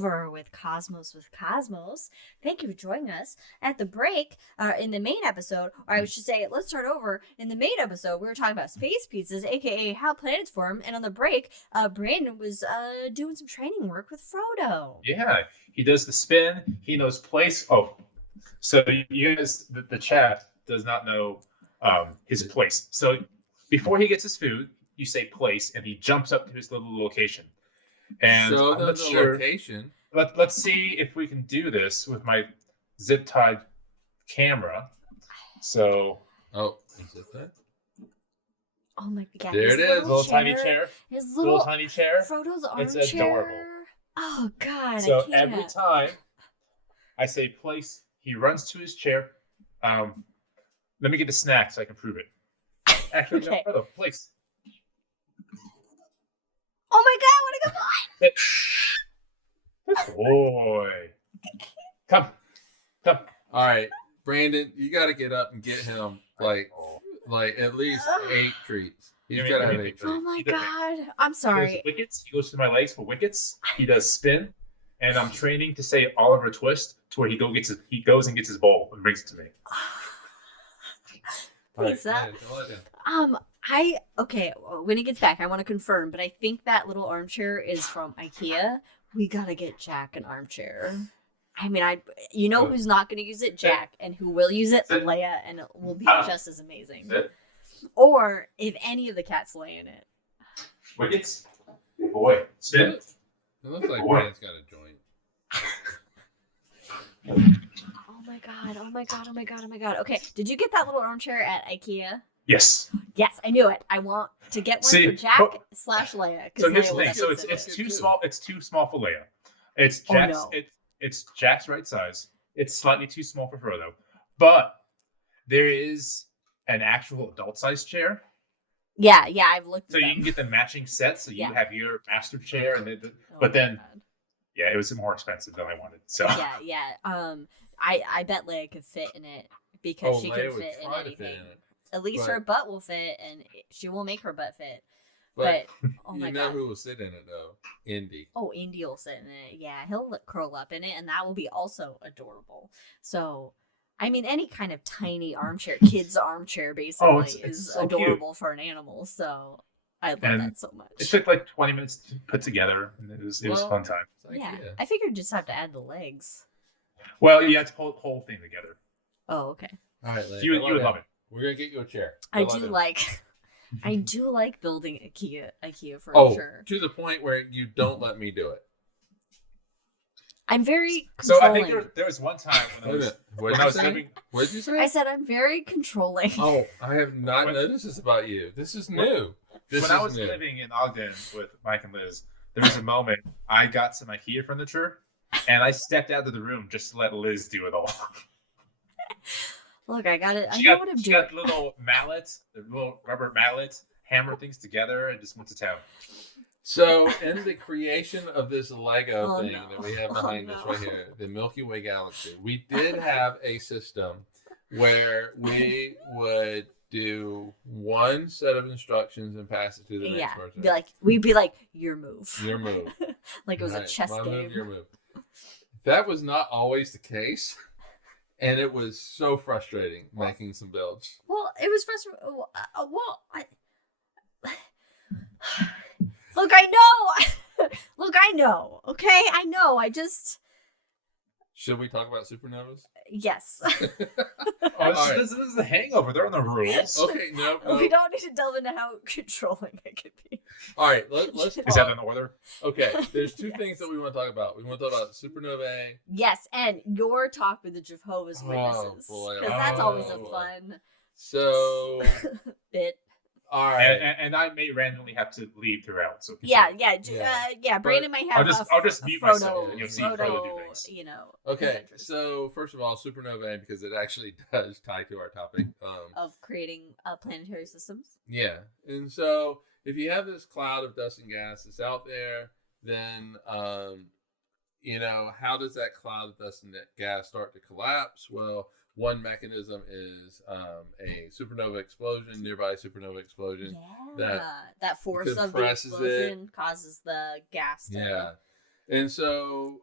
Hangover with Cosmos. Thank you for joining us at the break in the main episode, or I should say, let's start over. In the main episode, we were talking about space pizzas, aka how planets form, and on the break, Brandon was doing some training work with Frodo. Yeah, he does the spin. He knows place. Oh, so you guys, the chat does not know his place. So before he gets his food, you say place, and he jumps up to his little location. And so I'm not sure. Location. Let's see if we can do this with my zip tied camera. So. Oh, is it that? Oh my god! There it is, little tiny chair. His little tiny chair. Frodo's armchair. It's adorable. Oh god! So I can't. every time I say place, he runs to his chair. Let me get the snack so I can prove it. Actually, Okay. no, place. Oh my god! What a good boy! Good boy. Come. All right, Brandon, you got to get up and get him like at least 8 treats. He's got to have 8 treats. Oh my god! I'm He sorry. does wickets. He goes to my legs for wickets. He does spin, and I'm training to say Oliver Twist to where he goes and gets his bowl and brings it to me. Please, when he gets back, I want to confirm, but I think that little armchair is from IKEA. We gotta get Jack an armchair. I mean, who's not gonna use it? Jack, and who will use it? Leia, and it will be just as amazing. Or if any of the cats lay in it. Wickets. Good boy. Spin. It looks like Brandon's got a joint. Oh my god. Okay, did you get that little armchair at IKEA? Yes. Yes, I knew it. I want to get one for Jack / Leia. So here's the thing. So it's too small. It's too small for Leia. It's Jack's. It's Jack's right size. It's slightly too small for Frodo, but there is an actual adult size chair. Yeah, I've looked. So you can get the matching set. So you have your master chair, and it was more expensive than I wanted. So yeah. I bet Leia could fit in it because she can fit in anything. At least her butt will fit, and she will make her butt fit. But oh my god, who will sit in it though? Indy. Oh, Indy will sit in it. Yeah, he'll curl up in it, and that will be also adorable. So, I mean, any kind of tiny armchair, kid's armchair, basically, is so adorable cute for an animal. So, I love that so much. It took like 20 minutes to put together, and it was a fun time. Yeah, I figured you just have to add the legs. Well, you have to pull the whole thing together. Oh, okay. All right, Leia, you would love it. We're gonna get you a chair. I do like building IKEA furniture. To the point where you don't let me do it. I'm very controlling. So I think there was one time when I was living. What did you say? I said I'm very controlling. Oh, I have not noticed this about you. This is new. When I was living in Ogden with Mike and Liz, there was a moment I got some IKEA furniture, and I stepped out of the room just to let Liz do it all. Look, I got it. I know what I'm doing. She got little mallets, the little rubber mallets, hammer things together, and just went to town. So, in the creation of this Lego thing that we have behind us right here, the Milky Way galaxy, we did have a system where we would do one set of instructions and pass it to the next person. We'd be like, your move. Your move. Like it was a chess game. Move, your move. That was not always the case. And it was so frustrating making some builds. Well, it was frustrating. Look, I know. Look, I know. Okay, I know. Should we talk about supernovas? Yes. This is a hangover. They're on the rules. Okay, no. We don't need to delve into how controlling it could be. All right, let's talk. Is that in order? Okay, there's two things that we want to talk about. We want to talk about supernovae. Yes, and your talk with the Jehovah's Witnesses. Because that's always a fun bit. All right, and I may randomly have to leave throughout. So Brandon might have. I'll just mute myself. And you'll see Frodo do things. Okay, so first of all, supernovae, because it actually does tie to our topic of creating planetary systems. Yeah, and so if you have this cloud of dust and gas that's out there, then how does that cloud of dust and gas start to collapse? Well, one mechanism is a supernova explosion, nearby supernova explosion. That force of the explosion causes the gas to... And so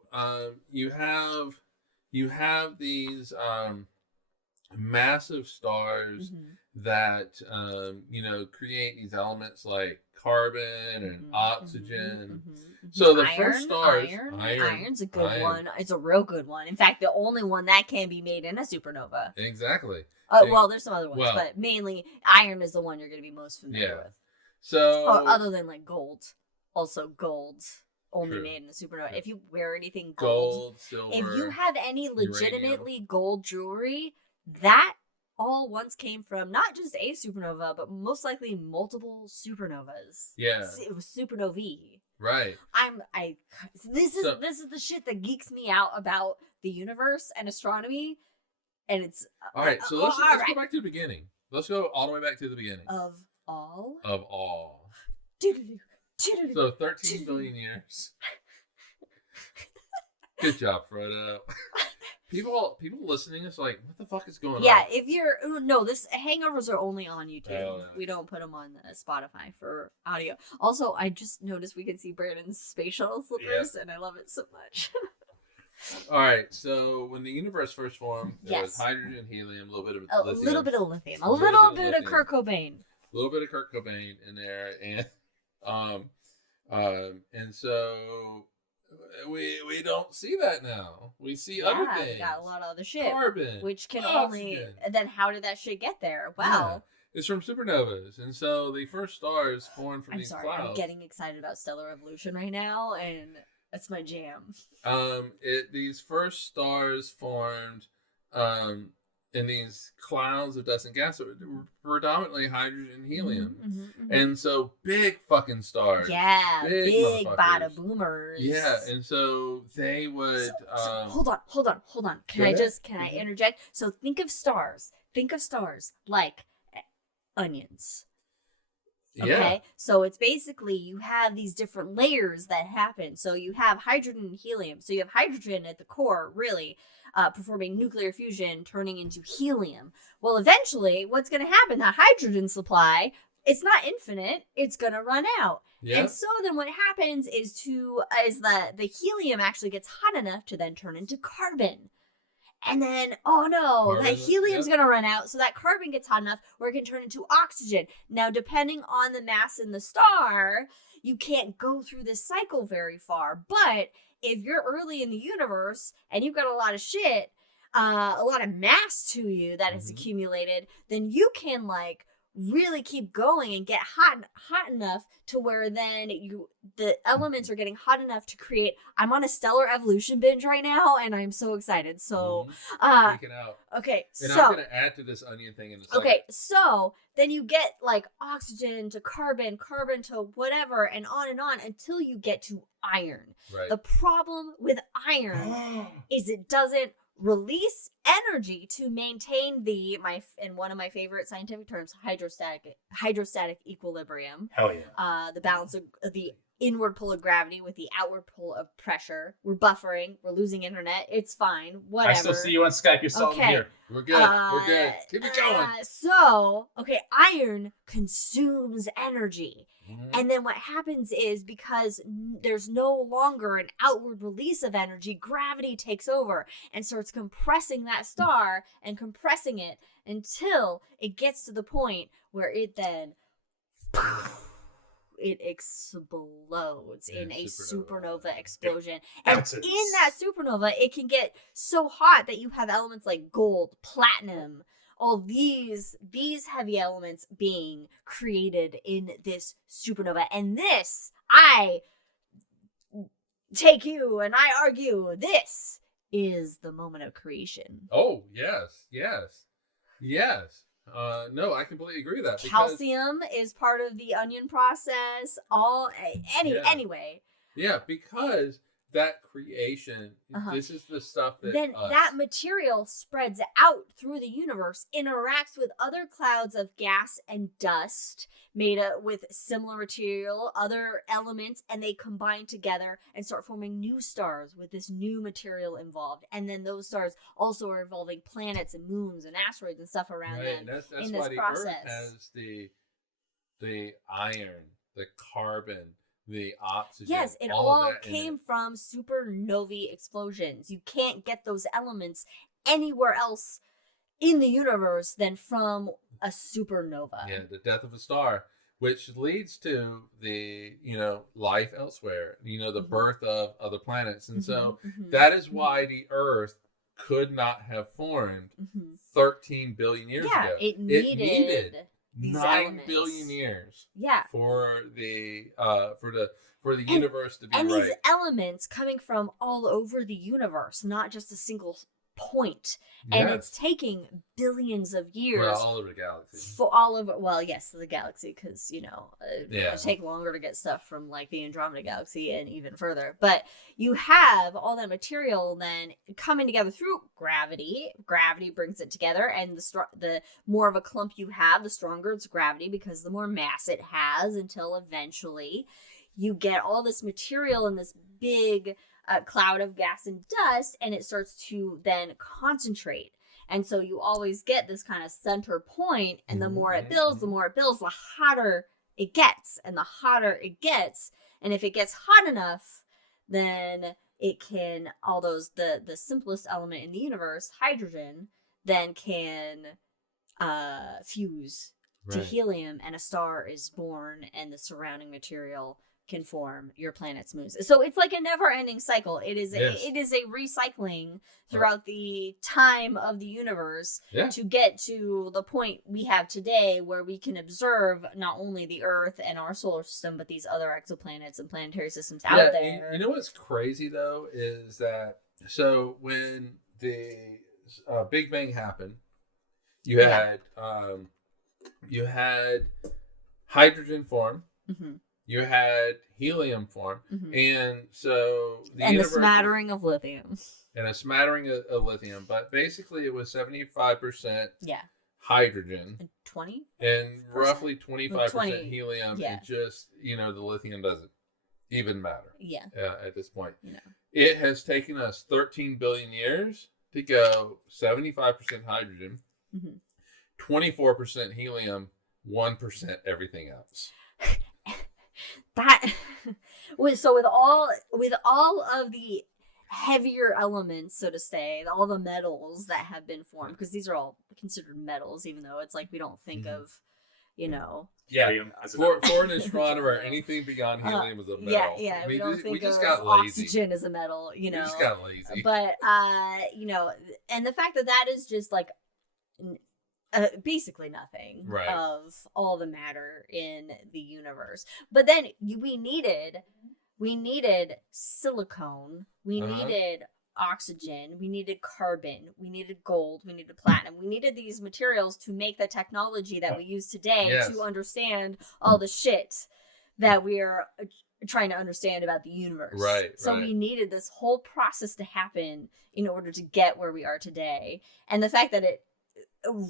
you have these massive stars that create these elements like carbon and oxygen. So the first stars, iron's a good one. It's a real good one. In fact, the only one that can be made in a supernova. Exactly. Well, there's some other ones, but mainly iron is the one you're going to be most familiar with. So, other than like gold, also gold. Only made in a supernova. If you wear anything gold, silver, if you have any legitimately gold jewelry, that all once came from not just a supernova, but most likely multiple supernovas. Yeah, it was supernovae. Right. This is the shit that geeks me out about the universe and astronomy, and it's all right. So let's go back to the beginning. Let's go all the way back to the beginning of all. So 13 billion years. Good job, Frodo. People listening is like, what the fuck is going on? Yeah, this hangovers are only on YouTube. Oh, no. We don't put them on Spotify for audio. Also, I just noticed we could see Brandon's space shuttle slippers, and I love it so much. All right, so when the universe first formed, there was hydrogen, helium, a little bit of lithium. A little bit of lithium. A little bit of Kurt Cobain. A little bit of Kurt Cobain in there, and so we don't see that now. We see other things. We got a lot of other shit. Carbon, which can oxygen. only. And then how did that shit get there? Well, it's from supernovas, and so the first stars formed from these clouds. I'm getting excited about stellar evolution right now, and that's my jam. These first stars formed in these clouds of dust and gas that were predominantly hydrogen and helium. And so big fucking stars. Yeah, big bada boomers. Yeah, and so they would hold on. Can I interject? So think of stars like onions. Okay, yeah. So it's basically you have these different layers that happen. So you have hydrogen and helium. So you have hydrogen at the core, really, performing nuclear fusion, turning into helium. Well, eventually, what's going to happen? That hydrogen supply, it's not infinite. It's going to run out. Yeah. And so then what happens is the helium actually gets hot enough to then turn into carbon. And then, that helium's going to run out. So that carbon gets hot enough where it can turn into oxygen. Now, depending on the mass in the star, you can't go through this cycle very far. But if you're early in the universe and you've got a lot of shit, a lot of mass to you that has accumulated, then you can really keep going and get hot enough to where then the elements are getting hot enough to create. I'm on a stellar evolution binge right now, and I'm so excited. So, freaking out. Okay, and so I'm gonna add to this onion thing in a second. Okay, so then you get oxygen to carbon to whatever, and on until you get to iron. Right. The problem with iron is it doesn't release energy to maintain in one of my favorite scientific terms, hydrostatic equilibrium. Hell yeah. The balance of the inward pull of gravity with the outward pull of pressure. We're buffering. We're losing internet. It's fine. Whatever. I still see you on Skype. You're still here. We're good. We're good. Keep it going. Iron consumes energy. And then what happens is because there's no longer an outward release of energy, gravity takes over and starts compressing that star and compressing it until it gets to the point where it then it explodes in a supernova explosion. And in that supernova, it can get so hot that you have elements like gold, platinum, all these heavy elements being created in this supernova. And this, I take you and I argue, this is the moment of creation. Oh, yes. No, I completely agree with that. Calcium is part of the onion process. Anyway. Yeah, because that creation, this is the stuff that that material spreads out through the universe, interacts with other clouds of gas and dust made with similar material, other elements, and they combine together and start forming new stars with this new material involved. And then those stars also are involving planets and moons and asteroids and stuff around them. That's in why this the process. Earth has the iron, the carbon, the oxygen. Yes, it all all of that in came it. from supernovae explosions. You can't get those elements anywhere else in the universe than from a supernova. Yeah, the death of a star, which leads to the life elsewhere. The birth of other planets, and so that is why the Earth could not have formed 13 billion years ago. It needed these 9 elements. billion years. Yeah. For the universe to be and right. These elements coming from all over the universe, not just a single point. And it's taking billions of years. Well, all over the galaxy. For all of it. Well, yes, the galaxy, because it take longer to get stuff from like the Andromeda galaxy and even further. But you have all that material then coming together through gravity. Gravity brings it together, and the more of a clump you have, the stronger its gravity, because the more mass it has, until eventually you get all this material in this big cloud of gas and dust, and it starts to then concentrate. And so you always get this kind of center point, and the more it builds, the hotter it gets. And the hotter it gets, and if it gets hot enough, then it can, the simplest element in the universe, hydrogen, then can fuse to helium, and a star is born, and the surrounding material can form your planet's moons. So it's like a never-ending cycle. It is a recycling throughout the time of the universe to get to the point we have today, where we can observe not only the Earth and our solar system, but these other exoplanets and planetary systems out there. You know what's crazy though is that when the Big Bang happened, you had hydrogen form. You had helium form, and so the smattering of lithium. And a smattering of lithium, but basically it was 75% hydrogen, and roughly 25% helium. And just the lithium doesn't even matter. At this point, it has taken us 13 billion years to go 75% hydrogen, 24% helium, 1% everything else. So with all of the heavier elements, so to say, all the metals that have been formed, because these are all considered metals, even though it's like we don't think of, helium as a for an astronomer, anything beyond helium is a metal. We don't think of oxygen as a metal, We just got lazy. But and the fact that is just like basically nothing of all the matter in the universe. But then we needed silicone, we needed oxygen, we needed carbon, we needed gold, we needed platinum, we needed these materials to make the technology that we use today to understand all the shit that we're trying to understand about the universe. So we needed this whole process to happen in order to get where we are today. And the fact that it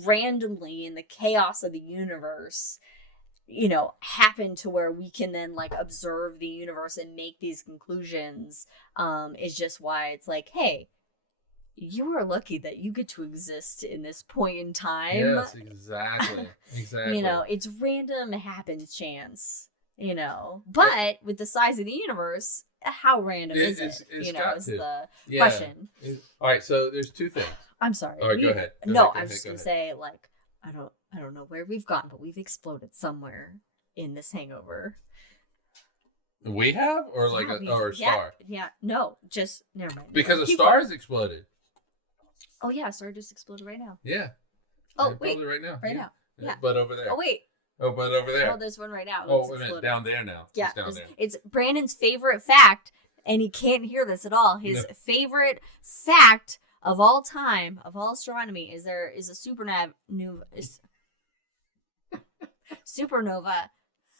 randomly in the chaos of the universe happen to where we can then like observe the universe and make these conclusions is just why it's like, hey, you are lucky that you get to exist in this point in time. Yes, exactly. It's random happens chance, but with the size of the universe, how random is it? Is the question. All right, so there's two things. I'm sorry. All right, go ahead. I was just gonna say, like, I don't know where we've gone, but we've exploded somewhere in this hangover. We have, or or a star? Yeah, no, just never mind. Because a star has exploded. Oh yeah, a star just exploded right now. Yeah. Oh wait, right now. Now. Yeah. But over there. Oh wait. Oh, but over there. Oh, there's one right now. Oh, wait a minute, down there now. Yeah, it's down there. It's Brandon's favorite fact, and he can't hear this at all. His favorite fact of all time, of all astronomy, is there is a supernova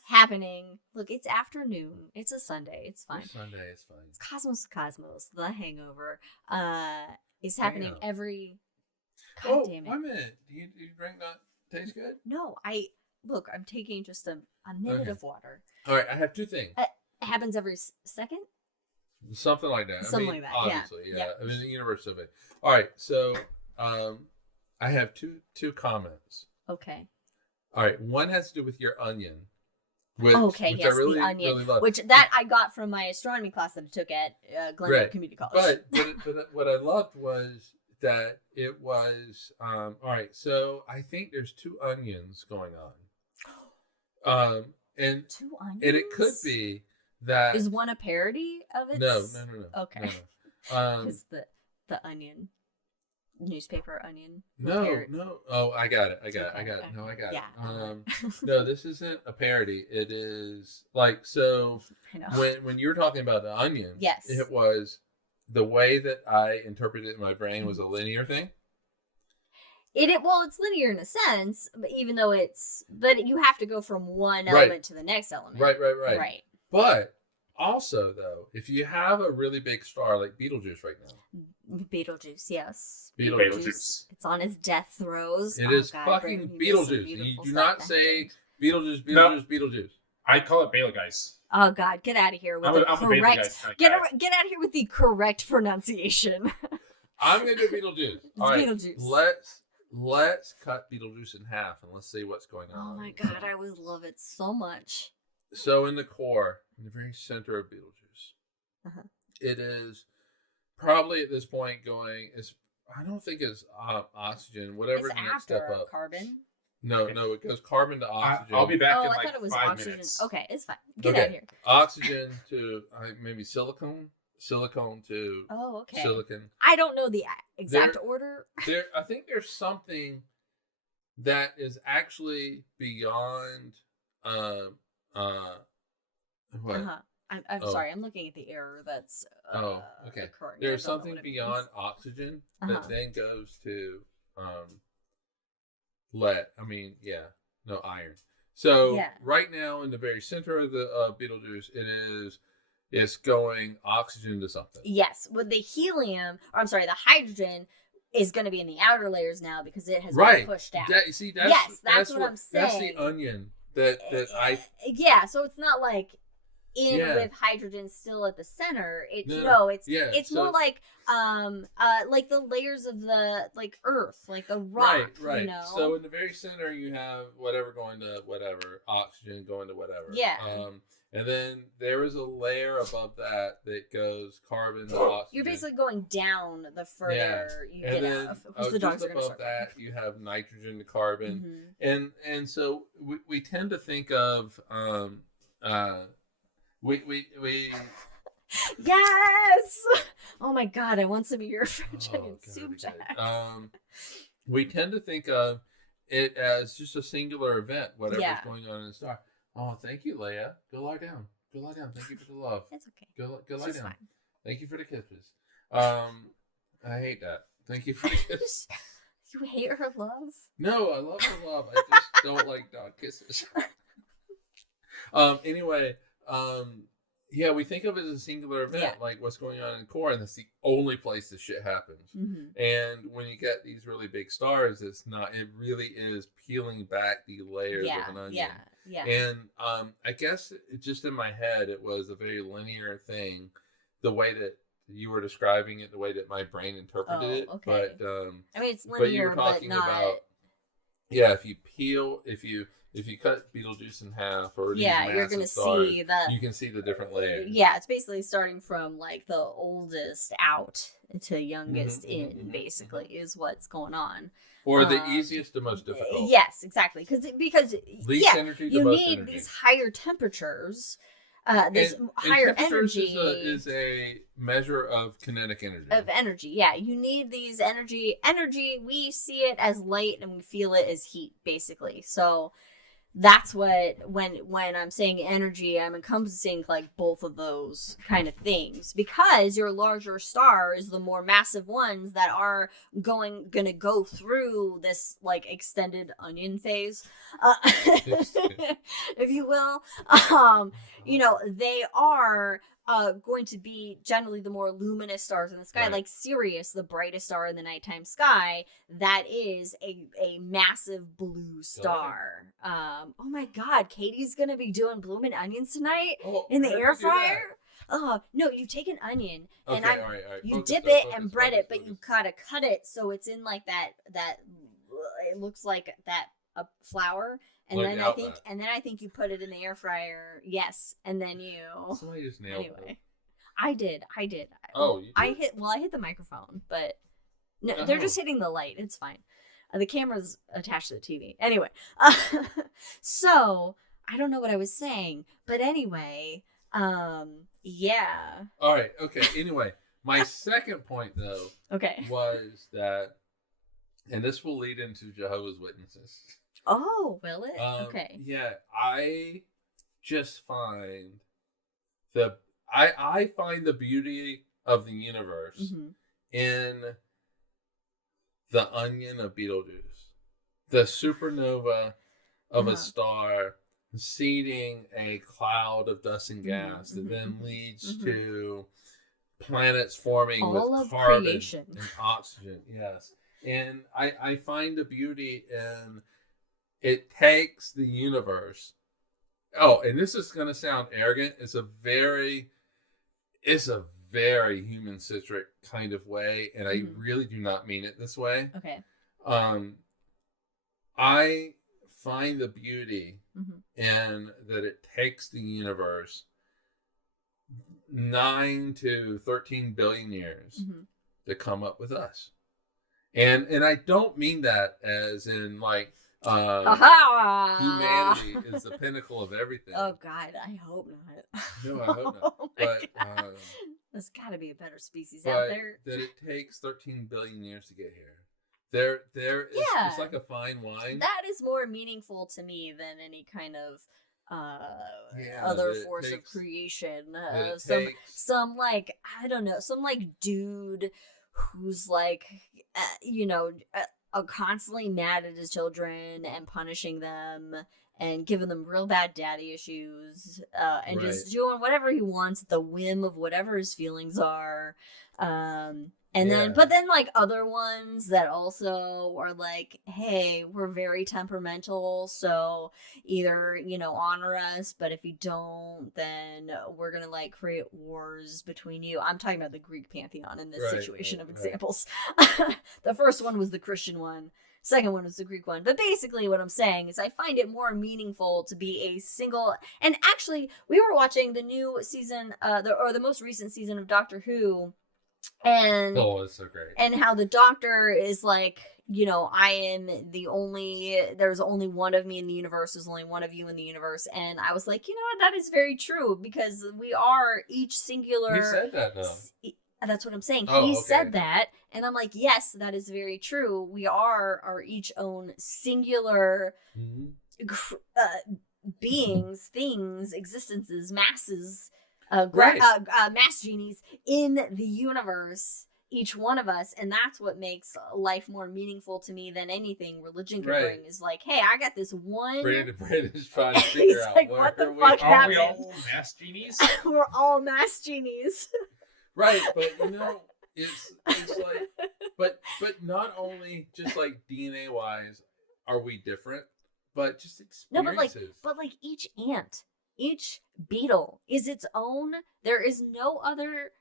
happening. Look, it's afternoon. It's a Sunday. It's fine. It's Sunday. It's fine. It's Cosmos. The Hangover is happening every. God damn it! Wait a minute. Do you drink not taste good? No, I'm taking just a minute of water. All right, I have two things. It happens every second. Something like that. Like that. Obviously, yeah. I mean, the universe of it. All right, so I have two comments. Okay. All right, one has to do with your onion. Which okay, I yes, really, the onion, really love. which that I got from my astronomy class that I took at Glendale Right. Community College. But what I loved was that it was all right. So I think there's 2 onions going on, and 2 onions. and it could be that Is one a parody of it? no. Okay. No. Because the onion, newspaper onion. No. Oh, I got it. Okay. No, I got Yeah. it. No, this isn't a parody. It is like so. I know. When you were talking about the onion, Yes. it was the way that I interpreted it in my brain was a linear thing. Well, it's linear in a sense, but even though but you have to go from one element to the next element. Right. But also, though, if you have a really big star like Betelgeuse right now, Beetlejuice, yes. Beetlejuice. It's on his death throes. it is God, fucking Brittany, this Beetlejuice. is You beautiful do stuff not that say happened. Beetlejuice. Beetlejuice. I call it Betelgeuse. Oh God, get out of here with I'm the a correct. Betelgeuse kind of Get guy. out of here with the correct pronunciation. I'm gonna do Beetlejuice. All right, Beetlejuice. let's cut Beetlejuice in half and let's see what's going on. Oh my God, I would love it so much. So in the core, in the very center of Beetlejuice, Uh-huh. it is probably at this point going. I don't think it's oxygen. Whatever It's the next after step up. carbon. No, it goes carbon to oxygen. I'll be back Oh, in I like thought it was 5 oxygen. minutes. Okay, it's fine. Get Okay. out of here. Oxygen to maybe silicone to Oh, okay. silicon. I don't know the exact There- order. I think there's something that is actually beyond what? Uh-huh. I'm Oh. sorry. I'm looking at the error that's Okay. occurring. There's I don't know something what it means. beyond oxygen Uh-huh. that then goes to lead. Iron. So Yeah. right now in the very center of the Betelgeuse, it's going oxygen to something. Yes, with the helium, or I'm sorry, the hydrogen is going to be in the outer layers now because it has Right. been pushed out. That's what I'm That's saying. the onion that I Yeah, so it's not like in Yeah. with hydrogen still at the center. It's No. it's Yeah, it's so- more like the layers of the like earth, like the rock. right. You know? So in the very center you have whatever going to whatever, oxygen going to whatever. Yeah. And then there is a layer above that goes carbon to oxygen. You're basically going down the further you And get then out. Because the dogs just are going to above start. that you have nitrogen to carbon. Mm-hmm. And so we tend to think of we Yes. Oh my God! I want some of your chicken soup, God, Jack. we tend to think of it as just a singular event, whatever's Yeah. going on in the star. Oh, thank you, Leia. Go lie down. Go lie down. Thank you for the love. It's okay. Go lie She's down. fine. Thank you for the kisses. I hate that. Thank you for the kisses. You hate her love? No, I love her love. I just don't like dog kisses. Anyway, yeah, we think of it as a singular event, like what's going on in the core, and that's the only place this shit happens. Mm-hmm. And when you get these really big stars, it really is peeling back the layers of an onion. Yeah. And I guess just in my head, it was a very linear thing, the way that you were describing it, the way that my brain interpreted it. Okay. But I mean, it's but linear, you were talking not. about if you cut Betelgeuse in half, or You're gonna see you can see the different layers. Yeah, it's basically starting from like the oldest out to youngest in, basically, is what's going on. Or the easiest to most difficult. Yes, exactly. Because least energy to you most need energy. these higher temperatures. This And higher temperatures energy is a measure of kinetic energy. Yeah, you need these energy. We see it as light and we feel it as heat, basically. So that's what when I'm saying energy, I'm encompassing like both of those kind of things, because your larger stars, the more massive ones that are gonna go through this like extended onion phase, if you will, they are going to be generally the more luminous stars in the sky, like Sirius, the brightest star in the nighttime sky. That is a massive blue star. Oh my God, Katie's gonna be doing blooming onions tonight in the air fryer. Oh no, you take an onion and all right. you dip it and bread it, but you gotta cut it so it's in like that. It looks like that a flour. And Like then outback. I think you put it in the air fryer. Yes, and then you. Somebody just nailed it. Anyway, I did. Oh, Well, you I did? hit. Well, I hit the microphone, but no, they're just hitting the light. It's fine. The camera's attached to the TV. Anyway, so I don't know what I was saying, but anyway, yeah. All right. Okay. Anyway, my second point though Okay. was that, and this will lead into Jehovah's Witnesses. Oh, will it? Okay. Yeah, I just find I find the beauty of the universe Mm-hmm. in the onion of Betelgeuse, the supernova of a star seeding a cloud of dust and gas that then leads to planets forming all with of carbon creation and oxygen. Yes, and I find the beauty in it takes the universe. Oh, and this is going to sound arrogant. It's a very human-centric kind of way, and I really do not mean it this way. Okay. I find the beauty in that it takes the universe 9 to 13 billion years to come up with us, and I don't mean that as in like humanity is the pinnacle of everything. Oh God, I hope not. No, I hope not. Oh my But God. There's got to be a better species out there. that it takes 13 billion years to get here. There is. Yeah. It's like a fine wine. That is more meaningful to me than any kind of Yeah, other that it force of takes- creation. that it Some takes- like, I don't know, some like dude who's like constantly mad at his children and punishing them and giving them real bad daddy issues and just doing whatever he wants at the whim of whatever his feelings are. But then like other ones that also are like, hey, we're very temperamental, so either, honor us, but if you don't, then we're gonna like create wars between you. I'm talking about the Greek pantheon in this situation of examples. The first one was the Christian one. Second one was the Greek one. But basically what I'm saying is I find it more meaningful to be a single, and actually we were watching the new season, the most recent season of Doctor Who, and it's so great. And how the doctor is like, I am there's only one of me in the universe, there's only one of you in the universe. And I was like, that is very true, because we are each singular. He said that though. That's what I'm saying. Oh, He okay. said that. And I'm like, yes, that is very true. We are our each own singular beings, things, existences, masses, mass genies in the universe, each one of us. And that's what makes life more meaningful to me than anything religion can bring, is like, hey, I got this one. Brandon's trying to figure out like, what the fuck Are happened? we all mass genies? We're all mass genies. Right, but it's like, but not only just like DNA wise are we different, but just experiences. But like each ant, each beetle is its own. There is no other.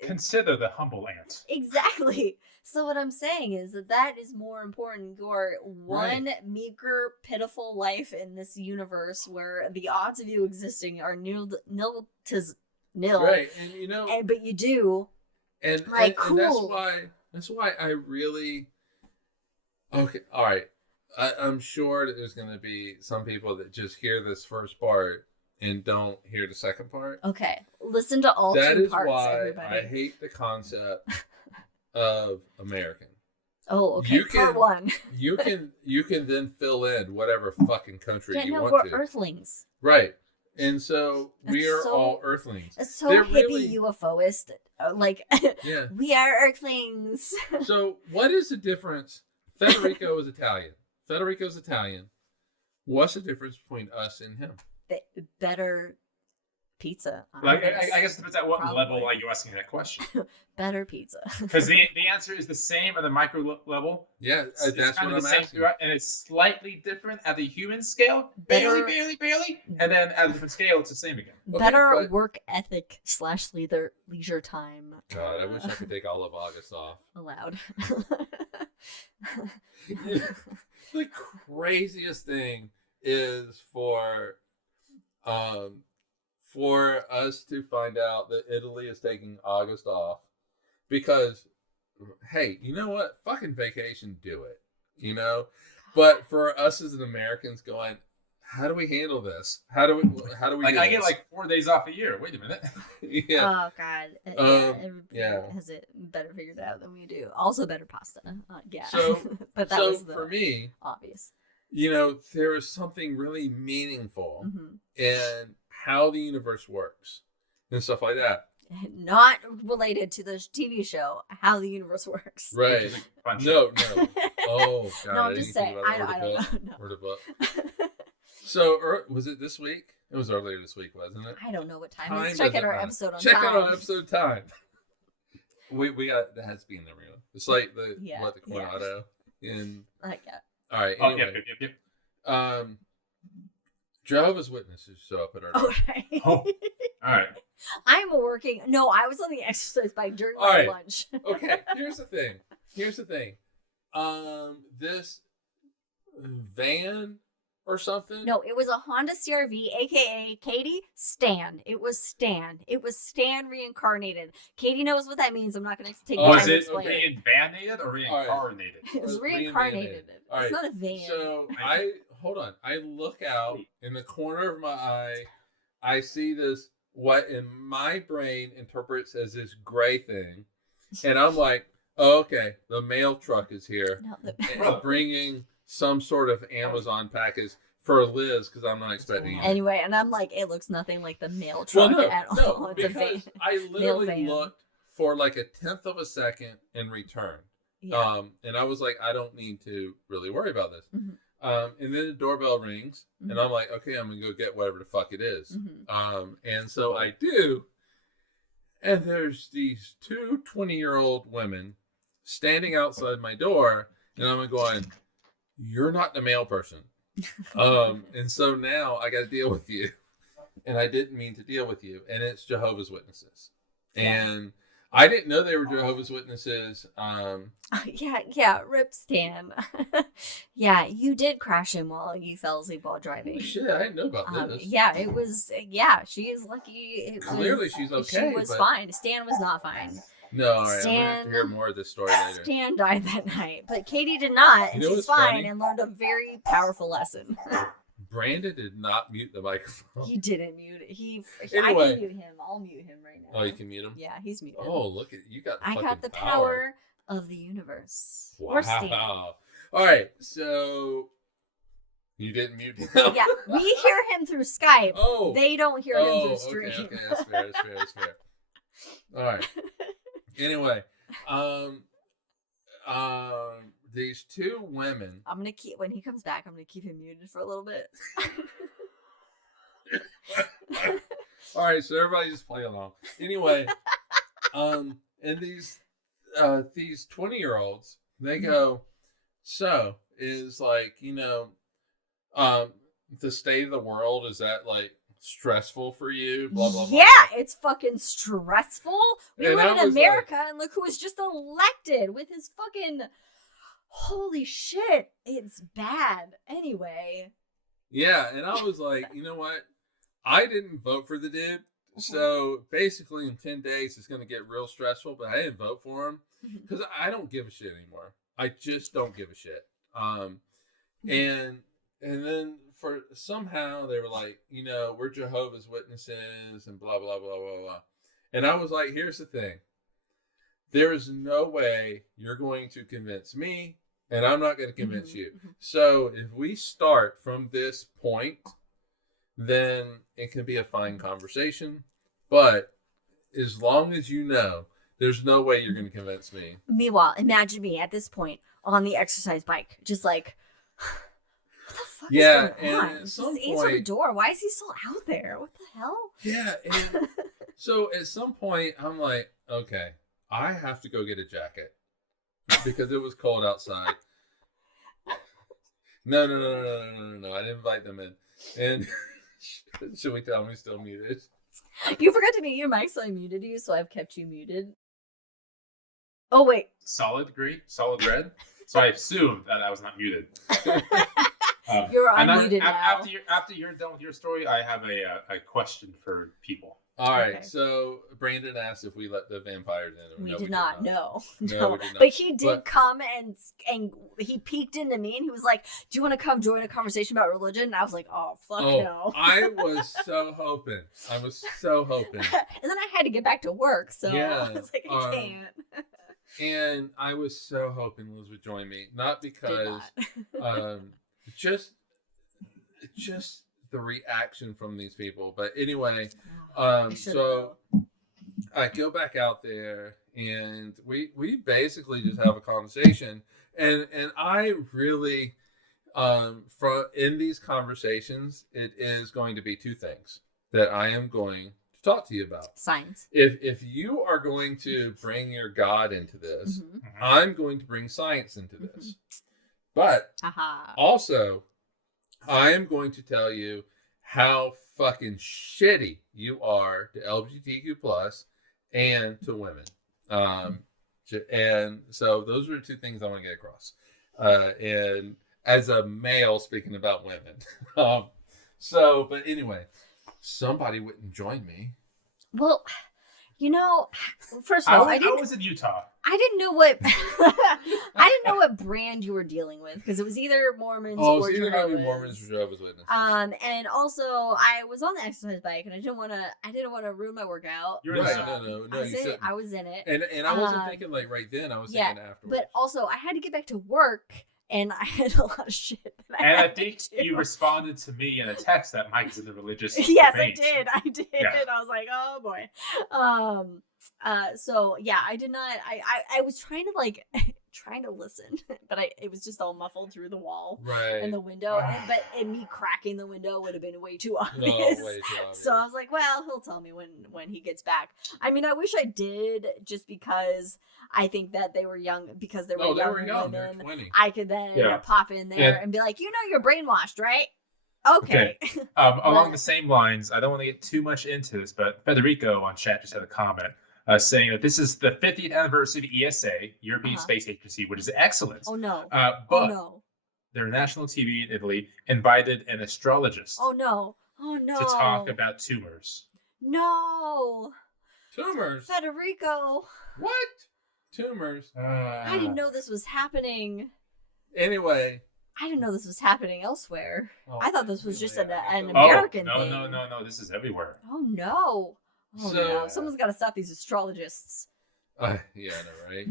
Consider the humble ant. Exactly. So what I'm saying is that is more important. Your one meager, pitiful life in this universe where the odds of you existing are nil to nil. Right, and but you do. And, like, and that's why I really. Okay, all right. I'm sure that there's going to be some people that just hear this first part and don't hear the second part. Okay, listen to all that two is parts, why everybody. I hate the concept of American. Oh, okay. Part one. you can then fill in whatever fucking country you want we're to. Earthlings. Right. And so we are all Earthlings. It's so They're hippie UFOist. Like, yeah. We are Earthlings. So what is the difference? Federico is Italian. Federico's Italian. What's the difference between us and him? Better pizza. Like, I guess it depends at what Probably. level are you asking that question. Better pizza. Because the answer is the same at the micro level. Yeah, It's that's kind what of the I'm same asking. throughout, and it's slightly different at the human scale. Better- Barely. And then at a different scale, it's the same again. Okay, Better but- work ethic / leisure time. God, I wish I could take all of August off. Allowed. The craziest thing is for us to find out that Italy is taking August off because, hey, you know what? Fucking vacation, do it. You know, but for us as an Americans, going, how do we handle this? How do we like? do I get this? like 4 days off a year. Wait a minute. Yeah. Oh God. Yeah. Has it better figured out than we do. Also better pasta. Yeah. So, but that so was the for me, obvious. you know, there is something really meaningful Mm-hmm. in how the universe works and stuff like that. Not related to the TV show, how the universe works. Right. Fun No, shit. no. Oh, God. No, I'm I just didn't think saying. about I don't know. No. Word of book. So, was it this week? It was earlier this week, wasn't it? I don't know what time. Time Let's check out doesn't our matter. episode on Check time. out our episode time. We got, that has to be in there, real. It's like the, Yeah, the Coronado. In, Yeah. all right, Oh, anyway. yep. Jehovah's Witnesses show up at our door. Okay. Oh. All right. I'm working. No, I was on the exercise bike during All my right. lunch. Okay, here's the thing. This van or something. No, it was a Honda CRV, aka Katie Stan. It was Stan. It was Stan reincarnated. Katie knows what that means. I'm not going to take the Oh, time Was to it explain it. reinvanated or reincarnated? It was Reincarnated. reincarnated. All It's right. not a van. So hold on. I look out in the corner of my eye. I see this, what in my brain interprets as this gray thing. And I'm like, oh, okay, the mail truck is here. No, It's bringing some sort of Amazon package for Liz because I'm not expecting it. anyway, and I'm like, it looks nothing like the mail Well, truck at all. no, It's a because van. I literally van. looked for like a 1/10 of a second and returned. Yeah. And I was like, I don't need to really worry about this. Mhm. And then the doorbell rings, and Mhm. I'm like, okay, I'm gonna go get whatever the fuck it is. Mhm. And so I do, and there's these two 20-year-old women standing outside my door, and I'm going, you're not the mail person. And so now I got to deal with you, and I didn't mean to deal with you, and it's Jehovah's Witnesses, and I didn't know they were Jehovah's Witnesses. Yeah, Rip Stan. Yeah, you did crash him while you fell asleep while driving. Holy shit, I didn't know about this. Yeah, it was. Yeah, she is lucky. Clearly she's okay, She was but- fine. Stan was not fine. No, all right, I'm gonna have Stan- to hear more of this story later. Stan died that night, but Katie did not, and You know she's what's fine funny? and learned a very powerful lesson. Brandon did not mute the microphone. He didn't mute it. I Anyway. can mute him. I'll mute him right now. Oh, you can mute him? Yeah, he's muted. Oh, look at you got. I fucking got the power of the universe. Or Stan. Wow. All right, so you didn't mute him. Yeah, we hear him through Skype. Oh, They don't hear him through okay, stream. okay, that's fair. That's fair. All right. Anyway, these two women. I'm gonna keep when he comes back. I'm gonna keep him muted for a little bit. All right, so everybody just play along. Anyway, and these 20-year-olds, they go, so is like, the state of the world, is that like stressful for you? Blah blah blah. Yeah, it's fucking stressful. We And live I in was America, and look who was just elected with his fucking. Holy shit, it's bad. Anyway. Yeah, and I was like, you know what? I didn't vote for the dude. So basically in 10 days it's going to get real stressful, but I didn't vote for him because I don't give a shit anymore. I just don't give a shit. And then for somehow they were like, we're Jehovah's Witnesses and blah, blah, blah, blah, blah. And I was like, here's the thing. There is no way you're going to convince me, and I'm not going to convince you. So if we start from this point, then it can be a fine conversation. But as long as there's no way you're going to convince me. Meanwhile, imagine me at this point on the exercise bike, just like, what the fuck Yeah, is going on? and at Just some answer the point- door. Why is he still out there? What the hell? Yeah. And so at some point, I'm like, okay, I have to go get a jacket because it was cold outside. No. I didn't invite them in. And should we tell them he's still muted? You forgot to mute your mic, so I muted you, so I've kept you muted. Oh, wait. Solid green, solid red. So I assumed that I was not muted. You're and unmuted now. After you're done with your story, I have a question for people. All right, Okay. so Brandon asked if we let the vampires in. We No, did not. No, No, we did not. But he did But- come and he peeked into me and he was like, "Do you want to come join a conversation about religion?" And I was like, "Oh fuck no." I was so hoping. and then I had to get back to work, so Yeah, I was like, I can't. And I was so hoping Liz would join me, not Did because not. just the reaction from these people. But anyway, I should've so known. I go back out there and we basically just have a conversation, and I really from in these conversations it is going to be two things that I am going to talk to you about. Science. If you are going to bring your God into this, Mhm. I'm going to bring science into this. But Aha. also, I am going to tell you how fucking shitty you are to LGBTQ plus and to women. And so those are the two things I want to get across. And as a male speaking about women. But anyway, somebody wouldn't join me. Well, first of all, I was in Utah. I didn't know what I didn't know what brand you were dealing with because it was either Mormons Oh, or so you're going to be Jehovah's. Mormons or Jehovah's Witnesses. And also I was on the exercise bike and I didn't want to ruin my workout. You're in Right, the no, I was you in it. shouldn't. I was in it. And I wasn't thinking like right then. I was yeah, thinking afterwards. But also I had to get back to work and I had a lot of shit that I And I had think to do. you responded to me in a text that Mike's in the religious. Yes, debate. I did. Yeah. I was like, oh boy. So yeah, I did not. I was trying to trying to listen, but it was just all muffled through the wall right. and the window. But me cracking the window would have been way too No, obvious. way too obvious. So I was like, well, he'll tell me when he gets back. I mean, I wish I did, just because I think that they were young, because they were No, they young were young. They women. were 20. I could then Yeah. pop in there Yeah. and be like, you're brainwashed, right? Okay. Along the same lines, I don't want to get too much into this, but Federico on chat just had a comment saying that this is the 50th anniversary of ESA, European Uh-huh. Space Agency, which is excellent. Oh no. But Oh no. their national TV in Italy invited an astrologist Oh no. Oh no. to talk about tumors. No. Tumors. Federico. What? Tumors. I didn't know this was happening. Anyway. I didn't know this was happening elsewhere. Oh, I thought this was just an Oh, American no, thing. no, this is everywhere. Oh no. Oh So- no. Someone's got to stop these astrologists. Yeah, I know, right?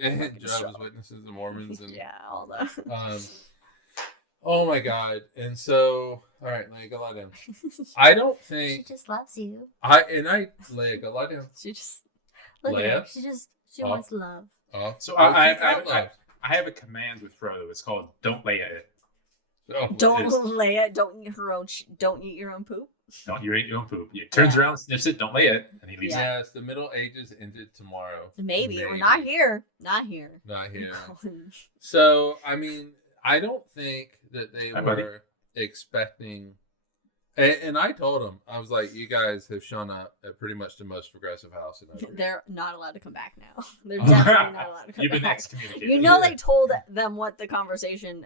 And Fucking Jehovah's strong. Witnesses and Mormons and Yeah, all the. oh my God! And so, all right, Leia, go lie down. I don't She think just loves you. Leia, go lie down. She just look at Leia? her. She Oh. wants love. Oh, So oh, I she's out loud. have a command with Frodo. It's called "Don't lay at it." Oh, Don't it is. lay it. Don't eat her own. Don't eat your own poop. Don't you eat your own poop. He turns around, sniffs it. Don't lay it, and he leaves. Yeah. Yes, the Middle Ages ended tomorrow. Maybe. We're not here. Not here. Not here. So, I mean, I don't think that they Hi, buddy. were expecting. And I told them, I was like, you guys have shown up at pretty much the most progressive house in Everett. They're not allowed to come back now. They're definitely not allowed to come You've been back. excommunicated. You know, Yeah. they told them what the conversation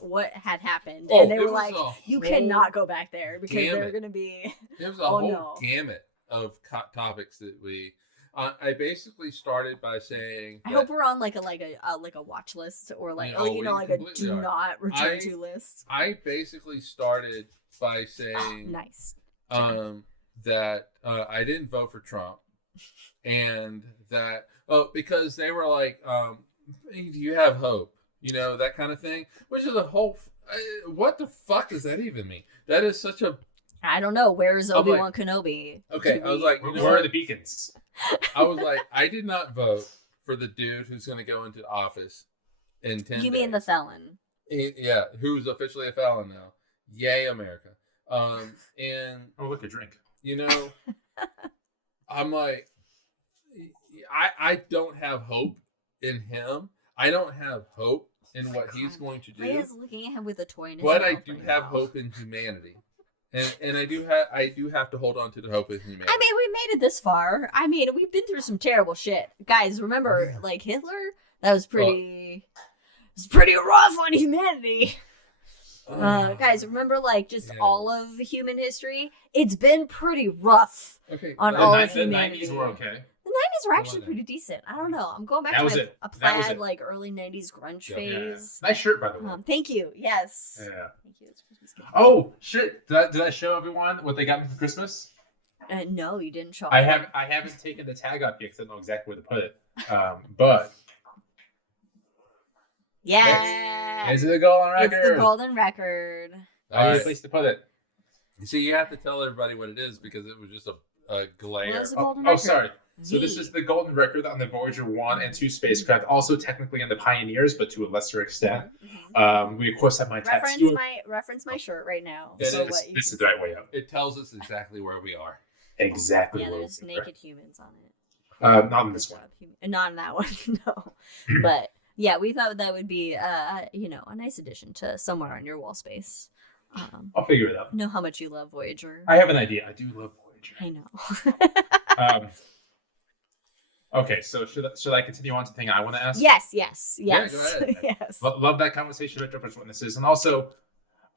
what had happened, Oh, and they it were was like, a "You whole cannot go back there because they're gamut. going to be." It was a Oh, whole no. gamut of topics that we. I basically started by saying. I that- hope we're on like a watch list or like Yeah, we like a completely do are. not return I- to list. I basically started by Oh, saying nice. that I didn't vote for Trump, and that because they were like, hey, "Do you have hope?" You know, that kind of thing, which is a whole. What the fuck does that even mean? That is such a. I don't know. Where's I'm like- Obi-Wan Kenobi? Okay, I was like, you know Where are what? the beacons? I was like, I did not vote for the dude who's going to go into office in 10 You mean the days. felon? Yeah, who's officially a felon now. Yay, America. And, Oh, look, a drink. you know, I'm like, I don't have hope in him. I don't have hope in what he's going to do. Leia's looking at him with a toy in his But I mouth do right have now. hope in humanity. And I do have to hold on to the hope in humanity. I mean, we made it this far. I mean, we've been through some terrible shit, guys. Remember, Yeah. like Hitler? That was pretty. It was pretty rough on humanity. Guys, remember, like, just Yeah. all of human history? It's been pretty rough Okay. on but- all The of humanity. 90s were okay. The 90s were Come actually on pretty decent. I don't know. I'm going back That to was my it. a That was plaid, it. like, early 90s grunge Yeah. phase. Nice shirt, by the way. Thank you. Yes. Yeah. Thank you. It's Christmas gift. Oh shit! Did I show everyone what they got me for Christmas? No, you didn't show. I up. haven't taken the tag off yet because I don't know exactly where to put it. But Yeah. is it a golden It's record? the golden record. I need a Alright. place to put it. You see, you have to tell everybody what it is because it was just a glare. Well, it's a Oh, golden oh, record. sorry. So this Neat. is the golden record on the Voyager 1 and 2 spacecraft, also technically on the Pioneers, but to a lesser extent. Mhm. We of course have my Reference tattoo. my shirt right now. It so is- what you This can is the right way up. It tells us exactly where we are. Exactly. Yeah, where there's we are. naked humans on it. Not on this Good one. job, not in that one, no. But yeah, we thought that would be, a nice addition to somewhere on your wall space. I'll figure it out. Know how much you love Voyager. I have an idea. I do love Voyager. I know. Okay, so should I continue on to the thing I want to ask? Yes. Yeah, go ahead. Yes. Love that conversation about Jehovah's Witnesses, and also,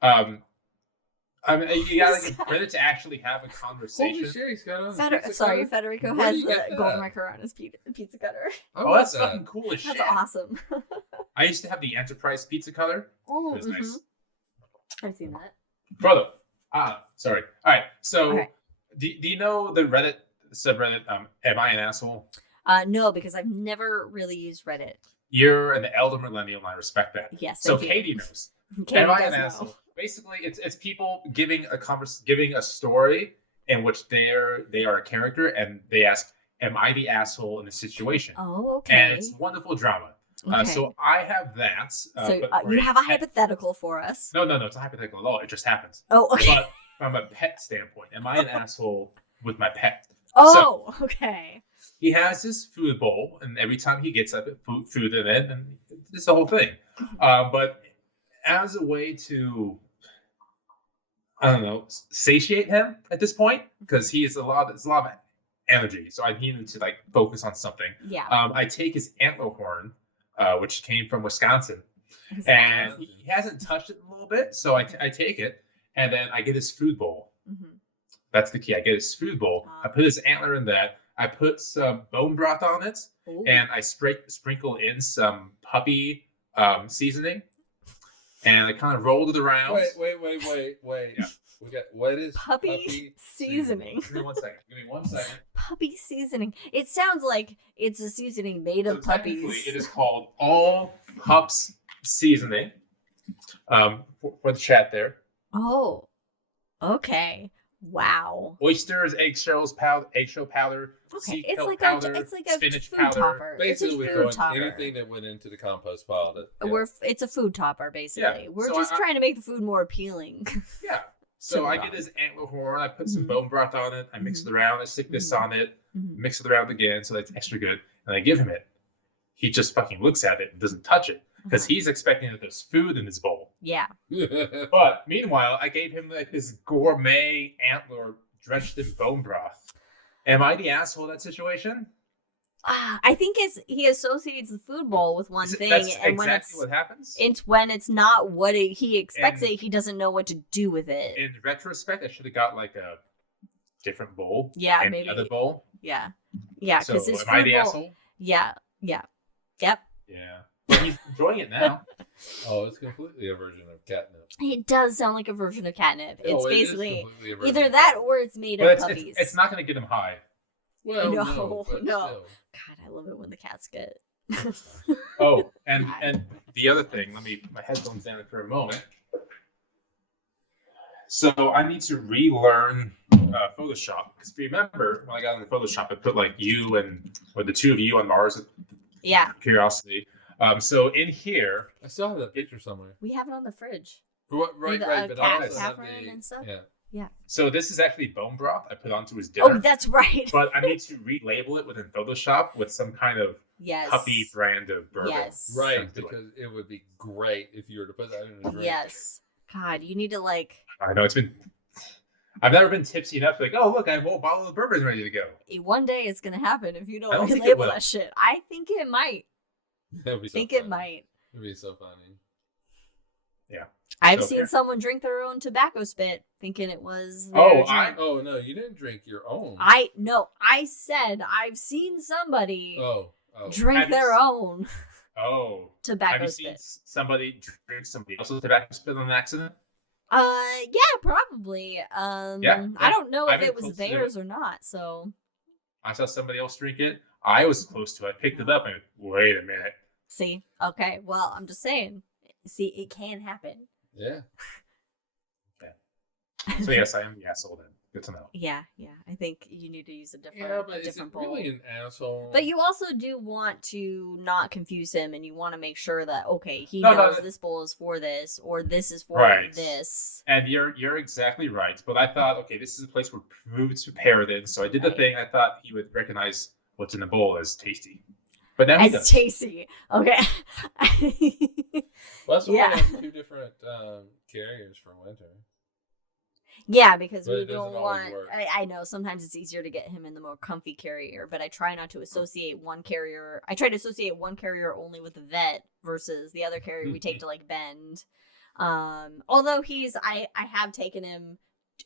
I mean, you gotta give credit to actually have a conversation. Holy shit, he's got on. Federico Where has do you the get that? golden record on his pizza cutter. Oh, that's fucking cool as shit. That's awesome. I used to have the Enterprise pizza cutter. Oh, It was nice. I've seen that. Brother. Sorry. All right. So, Okay. do you know the Reddit subreddit? Am I an asshole? No, because I've never really used Reddit. You're an elder millennial, and I respect that. Yes. So I do. Katie knows. Katie Am I does an know. asshole? Basically, it's people giving a story in which they are a character, and they ask, "Am I the asshole in the situation?" Oh, okay. And it's wonderful drama. Okay. So I have that. So but you have a pet- hypothetical for us. No, it's not hypothetical at all. It just happens. Oh, okay. But from a pet standpoint, am I an asshole with my pet? Oh, okay. He has his food bowl, and every time he gets up, food in it, and it's the whole thing. But as a way to, I don't know, satiate him at this point, because it's a lot of energy, so I need him to like focus on something. Yeah. I take his antler horn, which came from Wisconsin, and he hasn't touched it in a little bit, so I take it, and then I get his food bowl. Mhm. That's the key. I get his food bowl. I put his antler in that. I put some bone broth on it, Ooh. and I sprinkle in some puppy seasoning, and I kind of rolled it around. Wait. Yeah. We got what is Puppy seasoning. Give me 1 second. Puppy seasoning. It sounds like it's a seasoning made So of technically, puppies. it is called All Pups Seasoning. For the chat there. Oh, okay. Wow. Oysters, eggshell powder, Okay, sea it's kelp like powder, a spinach food powder. topper. Basically, it's a we're food throwing topper. anything that went into the compost pile. It's a food topper, basically. Yeah, We're so just I- trying to make the food more appealing. Yeah. So To I the get bone. his antler horn. I put some Mhm. bone broth on it. I mix it around. I stick this Mhm. on it. Mhm. Mix it around again, so that's extra good. And I give him it. He just fucking looks at it and doesn't touch it because he's expecting that there's food in his bowl. Yeah. But meanwhile, I gave him like this gourmet antler drenched in bone broth. Am I the asshole in that situation? I think he associates the food bowl with one thing, That's and when exactly what happens. when it's not what he expects And- he doesn't know what to do with it. In retrospect, I should have got like a different bowl. Yeah, and maybe. the other bowl. Yeah, So because his am I food the bowl. asshole? Yep. Yeah. But he's enjoying it now. Oh, it's completely a version of catnip. It does sound like a version of catnip. It's Oh, it is basically completely a version either of that catnip. or it's made But of it's puppies. it's not going to get him high. Well, No, no, but no. still. God, I love it when the cats get. Oh, and the other thing, let me put my headphones down for a moment. So I need to relearn Photoshop because if you remember when I got into Photoshop, I put like you or the two of you on Mars with Yeah, Curiosity. So in here, I still have that picture somewhere. we have it on the fridge. Right, the, but I also have Catherine the and stuff? yeah. so this is actually bone broth I put onto his dinner. Oh, that's right. But I need to relabel it within Photoshop with some kind of Yes. puppy brand of bourbon. Yes. Right, Sounds good. because it would be great if you were to put that in a drink. Yes. God, you need to like. I know I've never been tipsy enough to like, oh look, I have a whole bottle of bourbon ready to go. One day it's gonna happen if you I don't don't think it relabel will. that shit. I think it might. That'd be so Think funny. it might. It'd be so funny. I've So, seen yeah. someone drink their own tobacco spit, thinking it was. Oh, their drink. Oh no, you didn't drink your own. I said I've seen somebody Oh. drink Have you their s- own Oh. Have tobacco you seen spit. somebody drink somebody else's tobacco spit on an accident? Yeah, probably. Yeah. I don't know I've if been it was close to theirs or not. So I saw somebody else drink it. I was close to it. I picked it up and wait a minute. see, okay. Well, I'm just saying. See, it can happen. Yeah. So yes, I am the asshole then. Good to know. Yeah. I think you need to use a different, Yeah, but a is it different bowl. really an asshole? But you also do want to not confuse him, and you want to make sure that he No, knows this bowl is for this, or this is for Right. this. And you're exactly right. But I thought, okay, this is a place where food's prepared in. So I did the Right. thing. I thought he would recognize what's in the bowl as tasty. But now he As does. tasty. Okay. Well, that's why Yeah. we have 2 different carriers for winter. Yeah, because But we it doesn't don't always want. work. I know sometimes it's easier to get him in the more comfy carrier, but I try not to associate one carrier. I try to associate one carrier only with the vet versus the other carrier we take to like Bend. Although I have taken him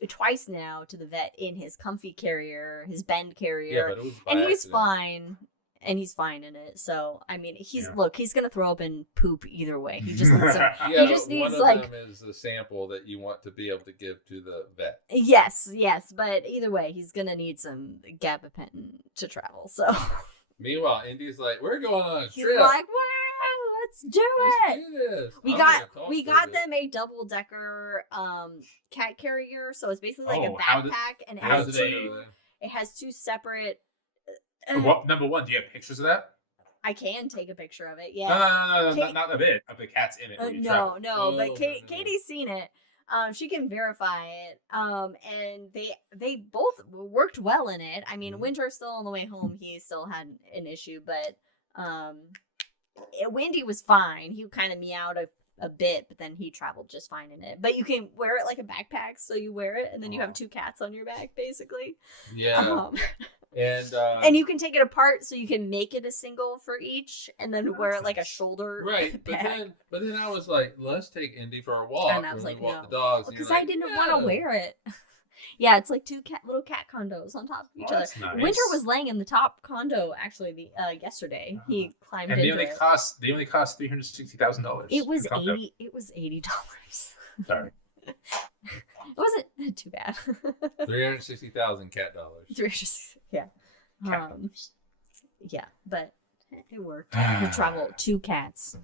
twice now to the vet in his comfy carrier, his Bend Yeah, carrier, but it was by and he's accident. fine. And he's fine in it. So I mean, he's gonna throw up and poop either way. He just needs some. Yeah, He just but needs, one of like- them is the sample that you want to be able to give to the vet. Yes, but either way, he's gonna need some gabapentin to travel. So Meanwhile, Indy's like, "We're going on a he's trip. like, "Wow, let's do Let's it!" do this." We I'm got gonna talk we for a got bit. them a double decker cat carrier, so it's basically like a Oh, how did- backpack, and it how has do two. they- It has two separate. What, number one, do you have pictures of that? I can take a picture of it. No, Yeah. no, Kate- not of it, of the cats in it. when you travel. No, but Oh, Katie's seen it. She can verify it. And they both worked well in it. I mean, Mhm. Winter's still on the way home. He still had an issue, but Wendy was fine. He kind of meowed a bit, but then he traveled just fine in it. But you can wear it like a backpack, so you wear it, and then you have 2 cats on your back, basically. Yeah, and And you can take it apart, so you can make it a single for each, and then wear it like a shoulder right, bag. but then I was like, "Let's take Indy for a walk." And I was when like, we walk no. the dogs. and Because you're I like, didn't "Yeah." want to wear it. Yeah, it's like 2 little cat condos on top of each Oh, other. that's nice. Winter was laying in the top condo actually yesterday. He climbed And into they only it. cost $360,000. It was to come down. $80. Sorry. It wasn't too bad. 360,000 cat dollars. 360, yeah. Cat Yeah, but it worked. We traveled 2 cats.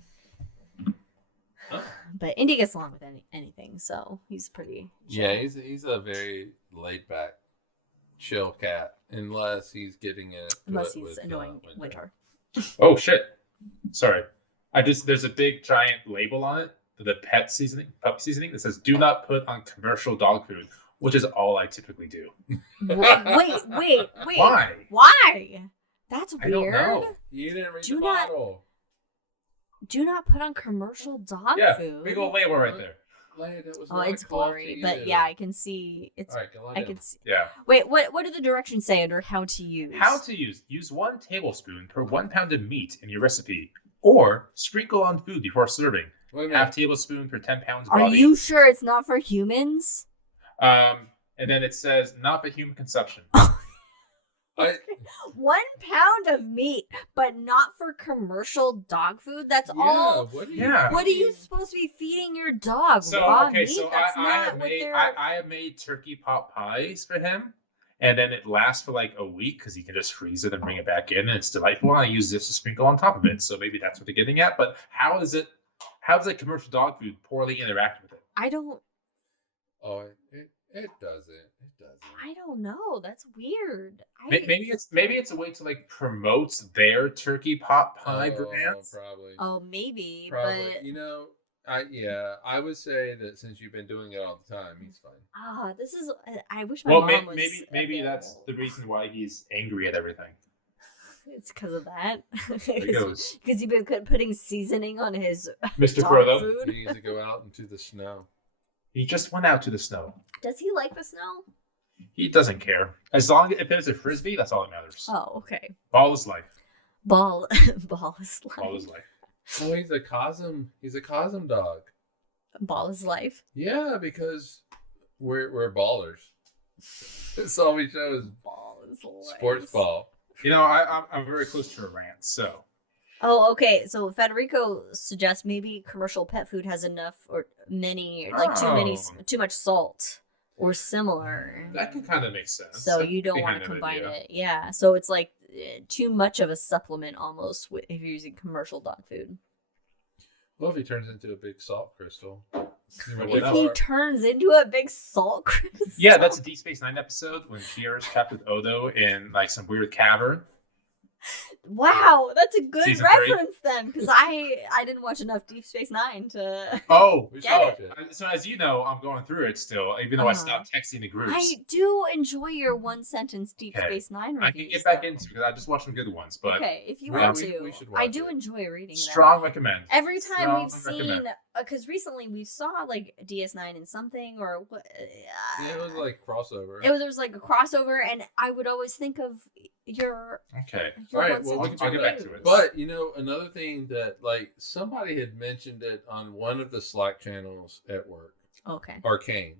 But Indy gets along with anything, so he's pretty chill. Yeah, he's a very laid back, chill cat, unless he's getting it. Unless he's annoying Winter. Oh shit! Sorry, there's a big giant label on it for the puppy seasoning that says "Do not put on commercial dog food," which is all I typically do. Wait. Why? Why? That's I don't weird. know. You didn't read Do the not- bottle. Do not put on commercial dog Yeah, food. big old label right there. Lane, that was Oh, not it's called blurry, to but you. yeah, I can see it's. All right, go I ahead. can see. Yeah. Wait, what do the directions say under how to use? How to use 1 tablespoon per 1 pound of meat in your recipe, or sprinkle on food before serving. Wait a minute. Half tablespoon per 10 pounds Are body. you sure it's not for humans? And then it says not for human consumption. I, 1 pound of meat, but not for commercial dog food. That's all. What are you? Yeah. What are you supposed to be feeding your dog? So Raw okay, meat? so That's I not have what made they're. I have made turkey pot pies for him, and then it lasts for like a week because he can just freeze it and bring it back in, and it's delightful. And I use this to sprinkle on top of it, so maybe that's what they're getting at. But how does that commercial dog food poorly interact with it? I don't. Oh, it doesn't. It doesn't. I don't know. That's weird. Maybe it's a way to like promote their turkey pot pie brand. Probably. Oh, maybe, Probably. but You know, I would say that since you've been doing it all the time, he's fine. this is. I wish my Well, mom was. maybe that's available. the reason why he's angry at everything. It's because of that. There he goes, Because you've been putting seasoning on his Mr. dog Frodo. food. He needs to go out into the snow. He just went out to the snow. Does he like the snow? He doesn't care. As long as if there's a frisbee, that's all that matters. Oh, okay. Ball is life. Ball is Ball is life. life. Oh, he's a Cosm. He's a Cosm dog. Ball is life. Yeah, because we're ballers. That's all we show is Ball is life. sports ball. You know, I'm very close to a rant, so. Oh, okay. So Federico suggests maybe commercial pet food has enough or too much salt or similar. That can kind of make sense. So That you could don't be want to kind of an combine idea. it. Yeah. So it's like too much of a supplement almost if you're using commercial dog food. Well, if he turns into a big salt crystal. If he turns into a big salt crystal. Yeah, that's a Deep Space Nine episode when Kira's trapped with Odo in like some weird cavern. Wow, that's a good Season 3. reference then, because I didn't watch enough Deep Space Nine to. Oh, We Get saw it. it. so as you know, I'm going through it still, even though I stopped texting the groups. I do enjoy your one sentence Deep Okay. Space Nine reviews. I can get back though. into it because I just watched some good ones, but Okay, if you We- want we- to, we should I watch do it. enjoy reading them. strong recommend. Every time Strong we've seen, recommend. because recently we saw like DS9 in something or what? Yeah, it was like crossover. There was like a crossover, and I would always think of your. Okay. your All right, one well, sentence I'll get back to reviews. it. But you know, another thing that like somebody had mentioned it on one of the Slack channels at work. Okay. Arcane.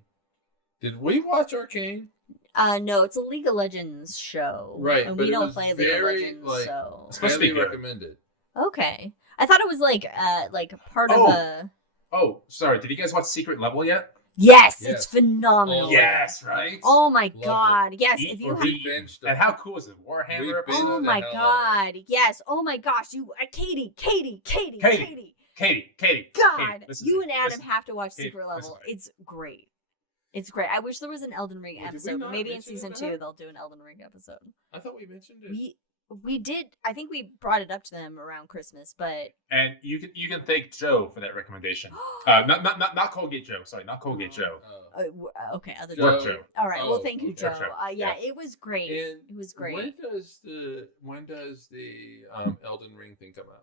Did we watch Arcane? No, it's a League of Legends show, Right, And but we it don't was play League of very, Legends, like, so supposed to be Highly good. recommended. okay. I thought it was like part of Oh. a. Oh, sorry. Did you guys watch Secret Level yet? Yes, Yes. it's phenomenal. Oh, Yes, right? Oh my Loved it. god! Yes, Eat if you or have. beat. binged it. And how cool is it? Warhammer We episode? Oh the my hell out god! Yes. Oh my gosh! You, Katie. Katie. God, listen you to and me, Adam listen. have to watch Katie, Secret listen Level. to me. It's great. It's great. I wish there was an Elden Ring Wait, did we episode. not Maybe in mention season that? 2 they'll do an Elden Ring episode. I thought we mentioned it. We did. I think we brought it up to them around Christmas, but And you can thank Joe for that recommendation. Not Colgate Joe. Sorry, not Colgate Joe. okay, other Joe. Work Joe. Joe. All right. Well, Oh, thank you, okay. Joe. Work Joe. Yeah, Yeah. it was great. And It was great. When does the Elden Ring thing come out?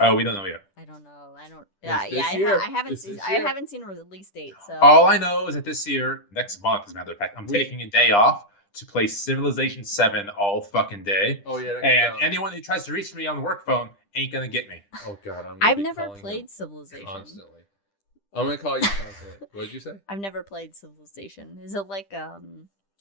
Oh, we don't know yet. I don't know. I don't. It's Yeah, this year. I haven't It's seen. this I year. haven't seen a release date. So. All I know is that this year, next month, as a matter of fact, I'm We- taking a day off to play Civilization 7 all fucking day. Oh yeah. that And comes out. anyone who tries to reach me on the work phone ain't gonna get me. Oh god, I'm. Gonna I've be never calling played him Civilization. constantly. I'm gonna call you constantly. What did you say? I've never played Civilization. Is it like It's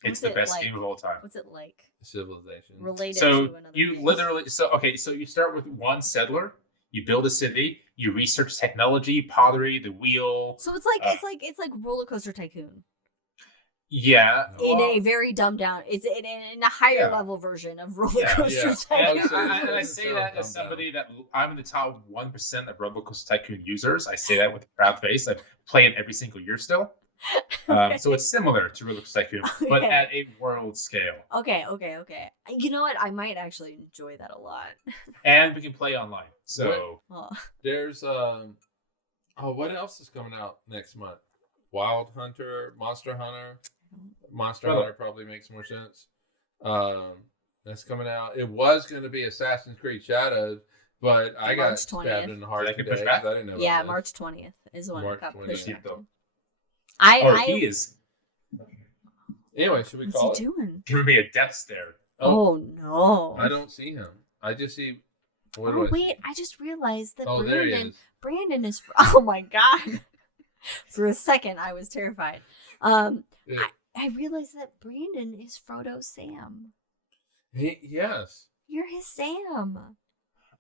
what's the it best like- game of all time. What's it like? Civilization. Related So to another you game? literally so you start with one settler, you build a city, you research technology, pottery, the wheel. So it's like Roller Coaster Tycoon Yeah. in well, a very dumbed down. It's in a higher Yeah. level version of Roller Yeah, Coaster yeah. Tycoon. Okay. I Doesn't say sound that as dumbed somebody that I'm in the top 1% of Roller Coaster Tycoon users. I say that with a proud face. I play it every single year still. So it's similar to Roller Coaster Tycoon, but Okay. at a world scale. Okay. You know what? I might actually enjoy that a lot. And we can play online. So Oh. There's what else is coming out next month? Wild Hunter, Monster Hunter. Monster Well- Hunter probably makes more sense. That's coming out. It was going to be Assassin's Creed Shadows, but I got March stabbed 20th. in the heart Did that get today. pushed back? 'Cause I didn't know. Yeah, about March 20th is when March it got 20th. pushed back. Though. to. I he is this. Anyway, should we what's call he it? doing? giving me a death stare. Oh no! I don't see him. I just see. What Oh do I wait, see? I just realized that Oh, there he Brandon. is. Brandon is. Oh my god! For a second, I was terrified. Yeah. I realized that Brandon is Frodo's Sam. Yes. You're his Sam.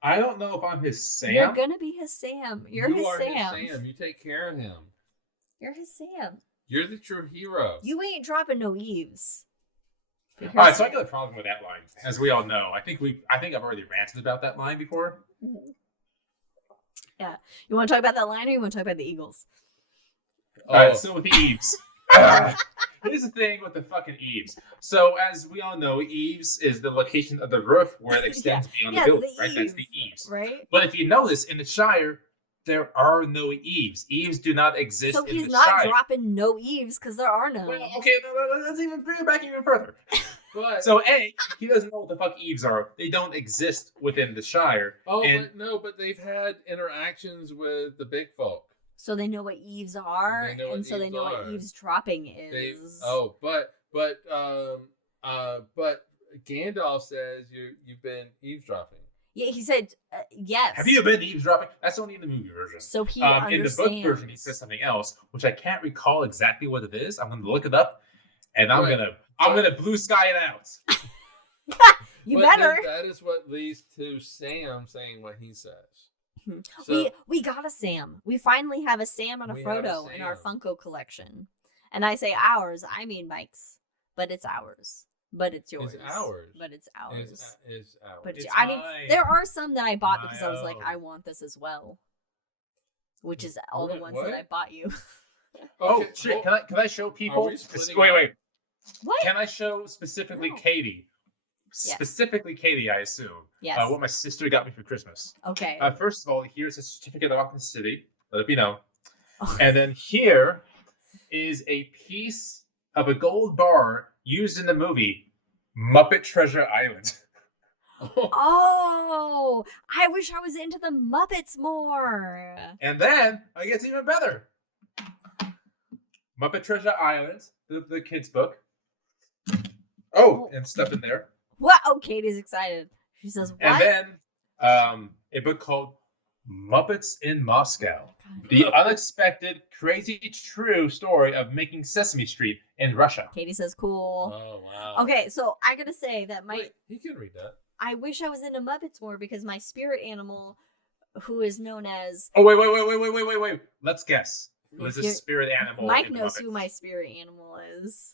I don't know if I'm his Sam. You're gonna be his Sam. You're you his are Sam. his Sam. You take care of him. You're his Sam. You're the true hero. You ain't dropping no eaves. All right, so I got a problem with that line, as we all know. I think I've already ranted about that line before. Yeah. You want to talk about that line, or you want to talk about the Eagles? Oh, All right, so with the eaves. Here's the thing with the fucking eaves. So as we all know, eaves is the location of the roof where it extends beyond Yeah, the building, the right? That's eaves, the eaves. right? But if you notice, in the Shire, there are no eaves. Eaves do not exist So in he's the not Shire. dropping no eaves because there are none. Well, okay, no, let's even bring it back even further. but So A, he doesn't know what the fuck eaves are. They don't exist within the Shire. and but they've had interactions with the big folk. So they know what eaves are, They know what and so they eaves know are. what eavesdropping is. But Gandalf says you've been eavesdropping. Yeah, he said yes. Have you been eavesdropping? That's only in the movie version. So he in understands. the book version, he says something else, which I can't recall exactly what it is. I'm going to look it up, and I'm gonna blue sky it out. You better. That is what leads to Sam saying what he says. So, we got a Sam. We finally have a Sam and a Frodo in our Funko collection. And I say ours, I mean Mike's, but it's ours. But it's yours. It's ours. But it's ours. It's ours. But it's I mean, mine. there are some that I bought because I was like, own. I want this as well. Which is all the ones What? that I bought you. Oh, Okay, shit! well, Can I show people? we splitting Wait. What? Can I show specifically No. Katie? Yes. Specifically Katie, I assume. Yes. What my sister got me for Christmas. Okay. First of all, here's a certificate of authenticity. Let me know. Oh. And then here is a piece of a gold bar used in the movie Muppet Treasure Island. Oh, I wish I was into the Muppets more. And then it gets even better. Muppet Treasure Island, the kids' book. Oh, and stuff in there. What? Oh, Katie's excited. She says, what? And then a book called Muppets in Moscow. The unexpected, crazy, true story of making Sesame Street in Russia. Katie says, cool. Oh, wow. Okay, so I gotta say that Wait, he can read that. I wish I was into Muppets more because my spirit animal, who is known as... Oh, wait. Let's guess. Who is this spirit animal? Mike in knows Muppets? who my spirit animal is.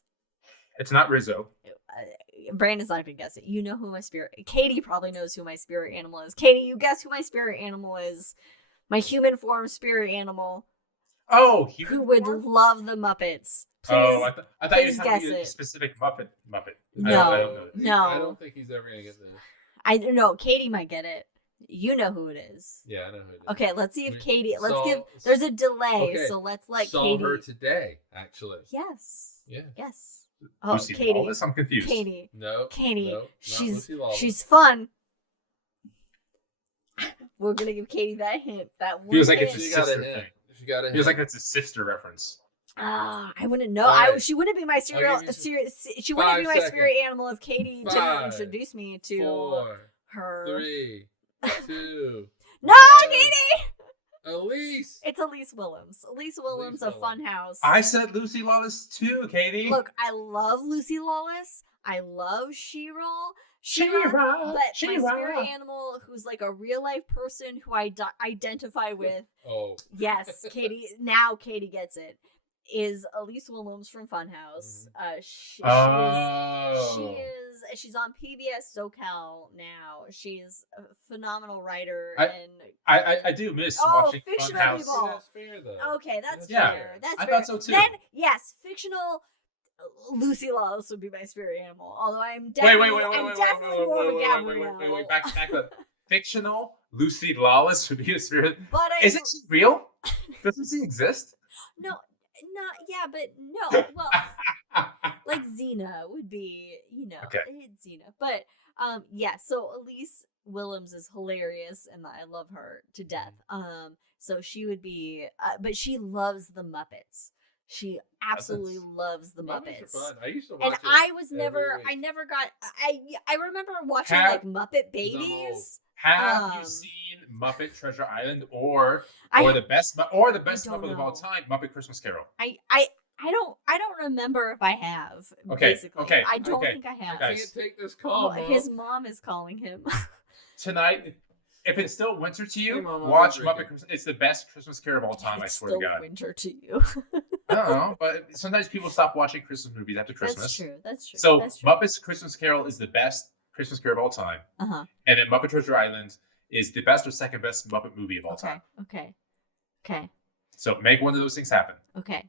It's not Rizzo. Brandon's not even guessing. You know who my spirit... Katie probably knows who my spirit animal is. Katie, you guess who my spirit animal is. My human form spirit animal. Oh, who would love the Muppets. Please, I thought you were please talking guess about a it. specific Muppet. No. I don't know. No. I don't think he's ever going to get this. I don't know. Katie might get it. You know who it is. Yeah, I know who it is. Okay, let's see if Katie... So- There's a delay, okay, so let's let Saw Katie... her today, actually. Yes. Yeah. Yes. Oh, Lucy Katie. Lawless? I'm confused. Katie. No. Katie. No, not she's Lucy Lawless. she's fun. We're gonna give Katie that hint. That one Feels like hint. it's a She got a sister hint. thing. She got a hint. Feels like it's a sister reference. I wouldn't know. Alright. She wouldn't be my serial. I'll give you She wouldn't be 5 my seconds. spirit animal if Katie didn't 5, introduce me to 4, her. 3, 2. No, one. Katie! Elise. It's Elise Willems. Elise Willems of Willems. Funhouse. I said Lucy Lawless too, Katie. Look, I love Lucy Lawless. I love She-Ra. She-Ra, But my She-Ra. spirit animal, who's like a real life person who I identify with, Oh. yes, Katie. Now Katie gets it. Is Elise Willems from Funhouse? She's on PBS SoCal now. She's a phenomenal writer I do miss watching fictional Funhouse. people. That's fair, though. Okay, that's Yeah, fair. That's I fair. thought so too. Then yes, fictional Lucy Lawless would be my spirit animal. Although I'm Wait, definitely, more of a Gabrielle. wait, back up. Fictional Lucy Lawless would be a spirit. But Isn't she real? Doesn't she exist? No, not yeah, but no. Well, like Xena would be, Okay. it's Xena. But yeah. So Elise Willems is hilarious, and I love her to death. So she would be, but she loves the Muppets. She absolutely loves the Muppets. Are fun. I used to watch And it I was every never, week. I never got. I remember watching Have- like Muppet Babies. Have you seen Muppet Treasure Island or I the best Muppet don't of all know. time, Muppet Christmas Carol? I don't remember if I have. Okay, Basically. okay, I don't okay, think I have. I okay. can't take this call, Oh, Mom. his mom is calling him. Tonight, if it's still winter to you, Hey, Mom, I'm watch drinking. Muppet Christmas. It's the best Christmas Carol of all time. I It's swear to still God. winter to you. I don't know, but sometimes people stop watching Christmas movies after Christmas. That's true. That's true. So That's true. Muppets Christmas Carol is the best Christmas Carol of all time, Uh-huh. and then Muppet Treasure Island is the best or second best Muppet movie of all Okay. time. Okay. So make one of those things happen. Okay.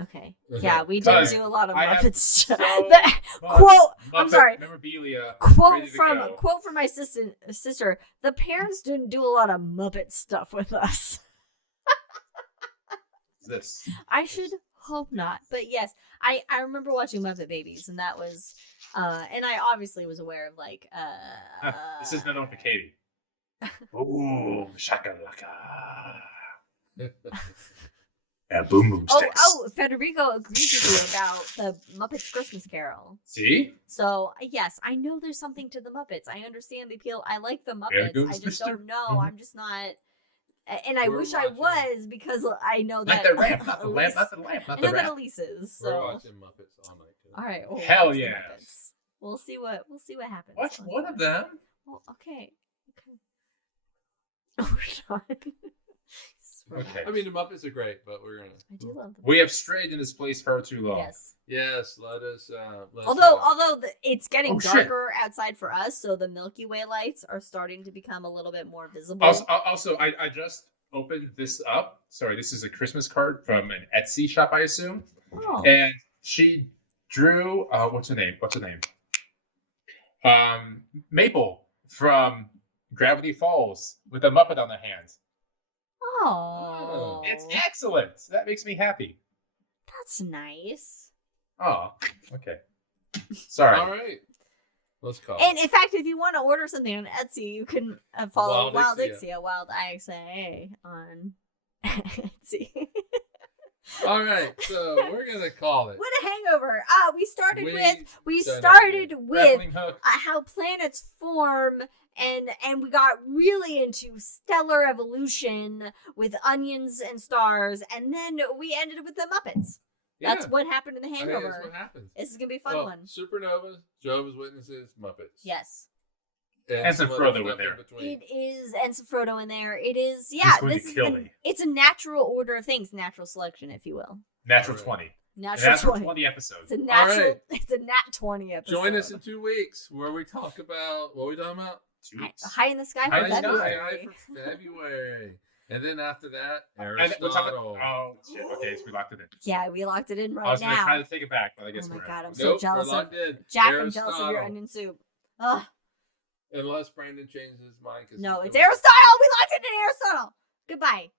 Okay. Yeah, we did Guys, do a lot of I have Muppet stuff. so The- much quote. I'm Muppet sorry. Memorabilia. Quote ready to from go. my sister. The parents didn't do a lot of Muppet stuff with us. This. I should hope not. But yes, I remember watching Muppet Babies, and that was, and I obviously was aware of like, This is not on for Katie. Ooh, shakalaka. boom boom sticks. Oh, Federico agrees with you about the Muppets Christmas Carol. See? So, yes, I know there's something to the Muppets. I understand the appeal. I like the There Muppets. goes I just Mr. don't know. Mhm. I'm just not... And I We're wish I watching. was, because I know Not that... the ramp, not the lamp, not the lamp, not I the know that ramp. Elise is, We're so... watching Muppets all night. Too. All right. We'll Hell watch the yes. Muppets. We'll see what happens. Watch one of them. Well, okay. Oh, Sean. Okay. I mean, the Muppets are great, but we're gonna. I do love them. We have strayed in this place far too long. Yes. Yes, let us. Although it's getting Oh, shit. darker outside for us, so the Milky Way lights are starting to become a little bit more visible. Also, I just opened this up. Sorry, this is a Christmas card from an Etsy shop, I assume. Oh. And she drew. What's her name? Maple from Gravity Falls with a Muppet on their hands. Oh. It's excellent. That makes me happy. That's nice. Oh, okay. Sorry. All right. Let's call. And in fact, if you want to order something on Etsy, you can follow Wildixia. Wildixia on Etsy. All right, so we're gonna call it. What a hangover! We started with Grappling hook. how planets form, and we got really into stellar evolution with onions and stars, and then we ended with the Muppets. That's what happened in the Okay, Hangover. that's what happens. This is gonna be a fun one. Supernovas, Jehovah's Witnesses, Muppets. Yes. And some other Frodo stuff in there. between. It is, and some Frodo in there. It is, Who's going to kill me? it's a natural order of things, natural selection, if you will. Natural All 20. Natural, Natural 20. 20 episodes. It's a natural. right. It's a nat 20 episode. Join us in 2 weeks where we talk about what are we talking about? 2 weeks. High in the Sky High for in the Sky. February. For February. And then after that, And we're talking, Aristotle. oh, shit. Okay, so we locked it in. Yeah, we locked it in I right was going to try now. to take it back, but I guess Oh my we're god, not. I'm so jealous we're of locked in. Jack. I'm jealous of your Aristotle. onion soup. Ugh. Unless Brandon changes his mind. 'cause No, he's it's doing- Aristotle. We locked it in Aristotle. Goodbye.